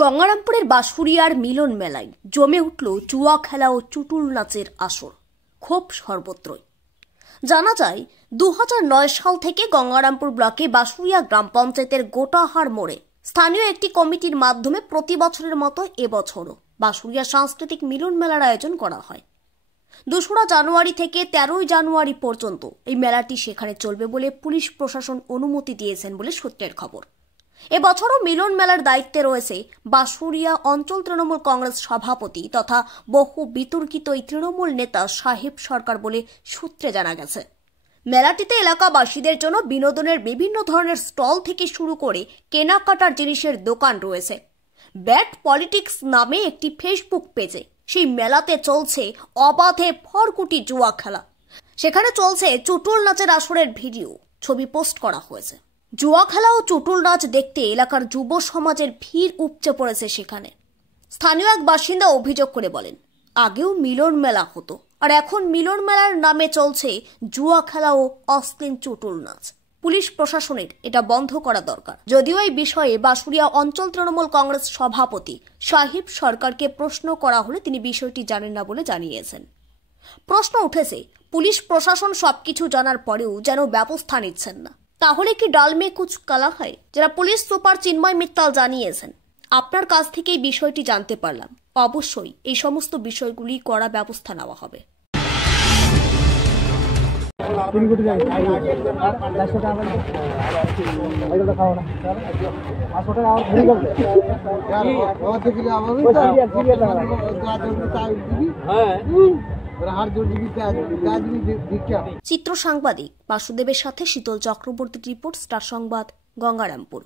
গঙ্গারামপুরের বাঁশফুরিয়ার মিলন মেলায় জমে উঠল জুয়া খেলা ও চুটুল নাচের আসর। ক্ষোভ সর্বত্রই। জানা যায় 2009 সাল থেকে গঙ্গারামপুর ব্লকে বাঁশফুরিয়া গ্রাম পঞ্চায়েতের গোটাহার মোড়ে স্থানীয় একটি কমিটির মাধ্যমে প্রতি বছরের মতো এবছরও বাঁশফুরিয়া সাংস্কৃতিক মিলন মেলার আয়োজন করা হয়। 2রা জানুয়ারি থেকে 13ই জানুয়ারি পর্যন্ত এই মেলাটি সেখানে চলবে বলে পুলিশ প্রশাসন অনুমতি দিয়েছেন বলে সূত্রের খবর। এবছরও মিলন মেলার দায়িত্বে রয়েছে বাঁশফুরিয়া অঞ্চল তৃণমূল কংগ্রেস সভাপতি তথা বহু বিতর্কিত এই তৃণমূল নেতা সাহেব সরকার বলে সূত্রে জানা গেছে। মেলাটিতে এলাকাবাসীদের জন্য বিনোদনের বিভিন্ন ধরনের স্টল থেকে শুরু করে কেনাকাটার জিনিসের দোকান রয়েছে। ব্যাট পলিটিক্স নামে একটি ফেসবুক পেজে সেই মেলাতে চলছে অবাধে ফরকুটি জুয়া খেলা। সেখানে চলছে চুটুল নাচের আসরের ভিডিও ছবি পোস্ট করা হয়েছে। জুয়া খেলা ও চুটুল নাচ দেখতে এলাকার যুব সমাজের ভিড় উপচে পড়েছে সেখানে। স্থানীয় এক বাসিন্দা অভিযোগ করে বলেন, আগেও মিলন মেলা হতো আর এখন মিলন মেলার নামে চলছে জুয়া খেলা ও অশ্লীল চুটুল নাচ। পুলিশ প্রশাসনের এটা বন্ধ করা দরকার। যদিও এই বিষয়ে বাঁশফুরিয়া অঞ্চল তৃণমূল কংগ্রেস সভাপতি সাহেব সরকারকে প্রশ্ন করা হলে তিনি বিষয়টি জানেন না বলে জানিয়েছেন। প্রশ্ন উঠেছে, পুলিশ প্রশাসন সবকিছু জানার পরেও যেন ব্যবস্থা নিচ্ছেন না। তাহলে কি ডাল মে কুচ কালা হয়? যারা পুলিশ সুপার চিন্ময় মিত্তাল জানিয়েছেন, আপনার কাছ থেকে এই বিষয়টি জানতে পারলাম। অবশ্যই এই সমস্ত বিষয়গুলি করা ব্যবস্থা নেওয়া হবে। চিত্র সাংবাদিক বাসুদেবের সাথে শীতল চক্রবর্তী রিপোর্ট, স্টার সংবাদ, গঙ্গারামপুর।